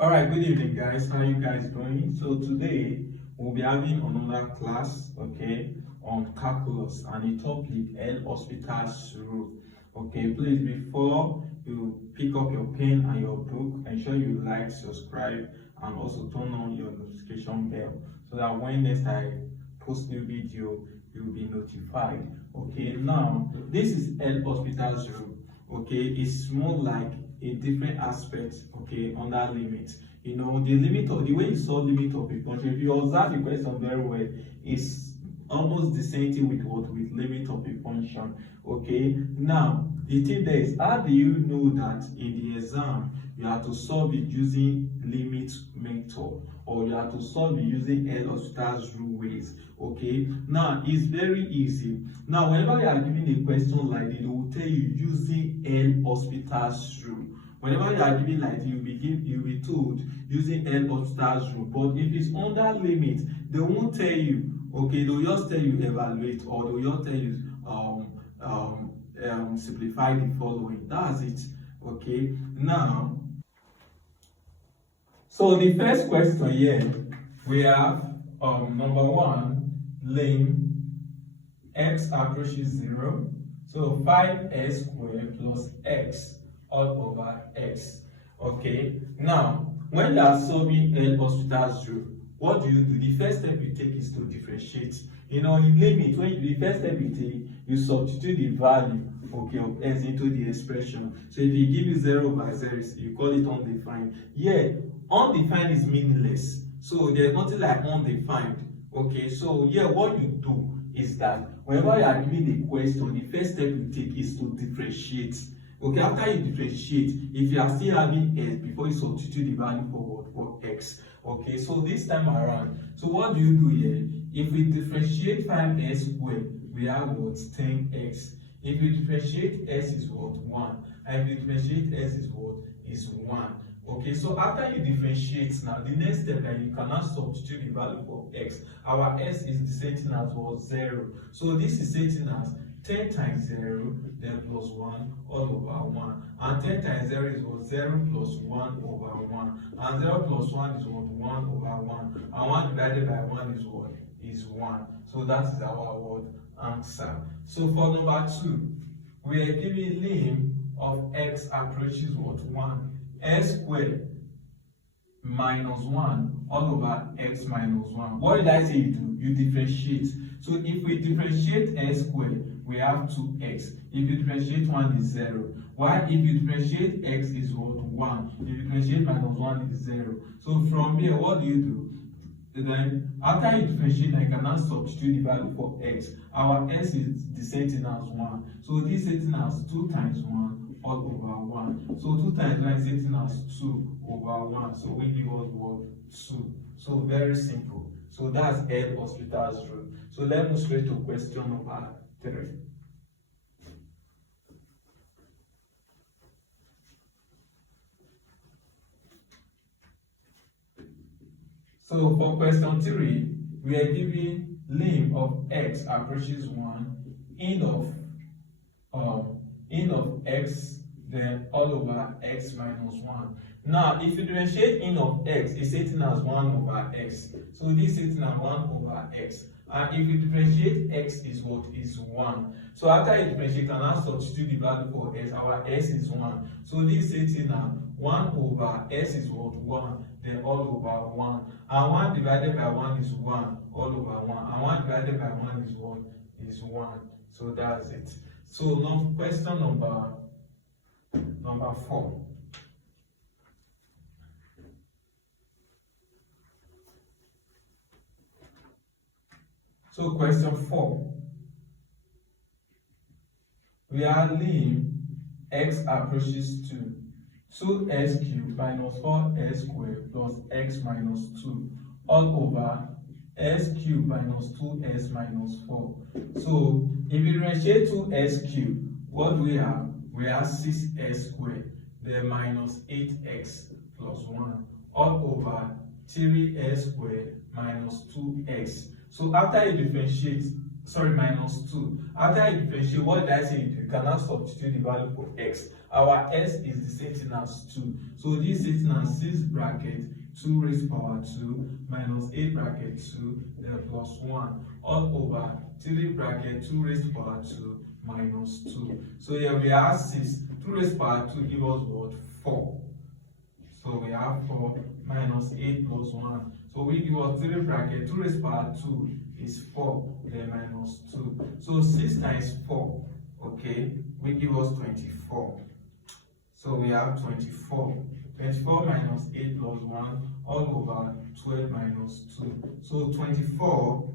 All right, good evening, guys. How you guys doing? So today we'll be having another class, okay, on calculus and the topic L'Hopital's rule. Okay, please before you pick up your pen and your book, ensure you like, subscribe, and also turn on your notification bell so that when next I post new video, you'll be notified. Okay, now this is L'Hopital's rule. Okay, it's more like a different aspect, okay, under limit. You know, the limit of the way you solve limit of a function, if you observe the question very well, is almost the same thing with what with limit of a function. Okay, now the thing there is, how do you know that in the exam you have to solve it using limit method, or you have to solve it using L'Hopital's rule ways? Okay, now it's very easy. Now whenever you are given a question like this, they will tell you using L'Hopital's rule. Whenever you are given like this, you'll be told using L'Hopital's rule. But if it's under limit, they won't tell you. Okay, they'll just tell you evaluate, or they'll just tell you simplify the following. That's it. Okay, now so the first question here we have number one, lim x approaches 0, so 5x squared plus x all over x. Okay, now when you are solving L'Hopital's rule, what do? The first step you take is to differentiate. You know, in limit, the first step you take, you substitute the value, okay, of x into the expression. So if you give you 0 by 0, you call it undefined. Yeah, undefined is meaningless. So there's nothing like undefined. Okay, so yeah, what you do is that whenever you are given a question, the first step you take is to differentiate. Okay, after you differentiate, if you are still having x, before you substitute the value for x. Okay, so this time around, so what do you do here? If we differentiate 5x squared, we have what? 10x. If we differentiate x is what? 1. And if we differentiate x is what? Is 1. Okay, so after you differentiate now, the next step that you cannot substitute the value for x. Our x is the same thing as what? 0. So this is same thing as 10 times 0, then plus 1 all over 1. And 10 times 0 is what? 0 plus 1 over 1. And 0 plus 1 is what? 1 over 1. And 1 divided by 1 is what? Is 1. So that is our word answer. So for number 2, we are giving lim of x approaches what? 1. X squared minus 1 all over x minus 1. What did I say you do? You differentiate. So if we differentiate x squared, we have 2x. If you differentiate 1 is 0. While if you differentiate x is what? 1. If you differentiate minus 1 is 0. So from here, what do? Then after you differentiate, I cannot substitute the value for x. Our x is the same thing as 1. So this is same thing as 2 times 1 all over 1. So 2 times 1 is same thing as 2 over 1. So we give us what? 2. So very simple. So that's L'Hopital's rule. So let's move straight to question number 3. So for question 3, we are giving lim of x approaches 1, in of x, then all over x minus 1. Now, if you differentiate in of x, it's sitting as 1 over x. So this is sitting as 1 over x. And if you differentiate x is what? Is 1. So after you differentiate and now substitute the value for x, our x is 1. So this is sitting as 1 over x is what? 1. Then all over 1. And 1 divided by 1 is 1 all over 1. And 1 divided by 1 is what? Is 1. So that's it. So now question number 4. So question 4. We are lim x approaches 2. 2x cubed minus 4x squared plus x minus 2 all over x cubed minus 2x minus 4. So if we differentiate 2x cubed, what do we have? We have 6x squared, then minus 8x plus 1 all over 3x squared minus 2x. So after you differentiate, minus 2. After you differentiate, what did I say? You cannot substitute the value for x. Our s is the same thing as 2. So this is now 6 bracket 2 raised power 2 minus 8 bracket 2 then plus 1 all over 3 bracket 2 raised power 2 minus 2. So here we have 6. 2 raised power 2 give us what? 4. So we have 4 minus 8 plus 1. So we give us 3 bracket 2 raised power 2 is 4 then minus 2. So 6 times 4, okay, we give us 24. So we have 24. 24 minus 8 plus 1 all over 12 minus 2. So 24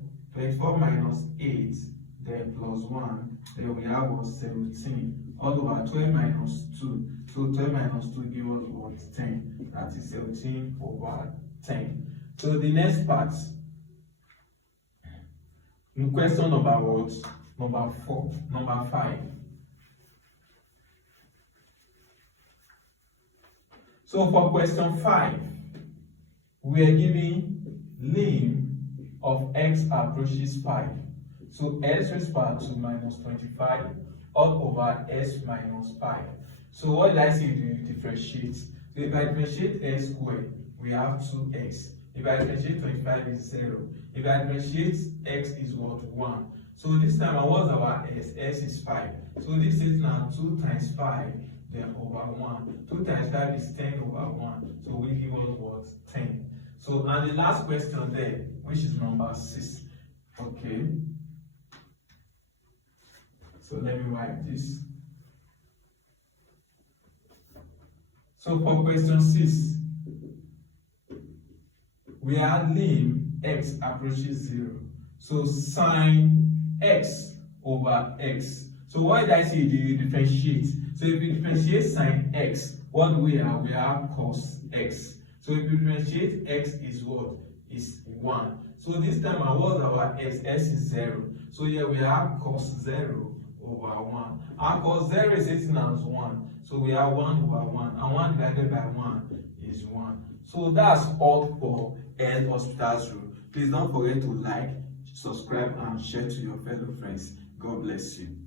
minus 8 then plus 1, then we have what? 17 all over 12 minus 2. So 12 minus 2 gives us what? 10. That is 17 over 10. So the next part, in question number what? Number 5. So for question 5, we are giving lim of x approaches 5. So s raised power 2 minus 25 all over s minus 5. So what did I say to differentiate? So if I differentiate x squared, we have 2x. If I differentiate 25 is 0. If I differentiate x is what? 1. So this time what's our s? S is 5. So this is now 2 times 5 then over 1. 2 times 5 is 10 over 1. So we give us what? 10. So and the last question there, which is number 6. Okay. So let me write this. So for question 6, we have lim x approaches 0. So sine x over x. So what did I say? Do you differentiate? So if you differentiate sine x, what do we have? We have cos x. So if you differentiate x is what? Is 1. So this time what's our s? S is 0. So here we have cos 0 over 1. Our cos 0 is written as 1. So we have 1 over 1. And 1 divided by 1 is 1. So that's all for L Hospital's rule. Please don't forget to like, subscribe, and share to your fellow friends. God bless you.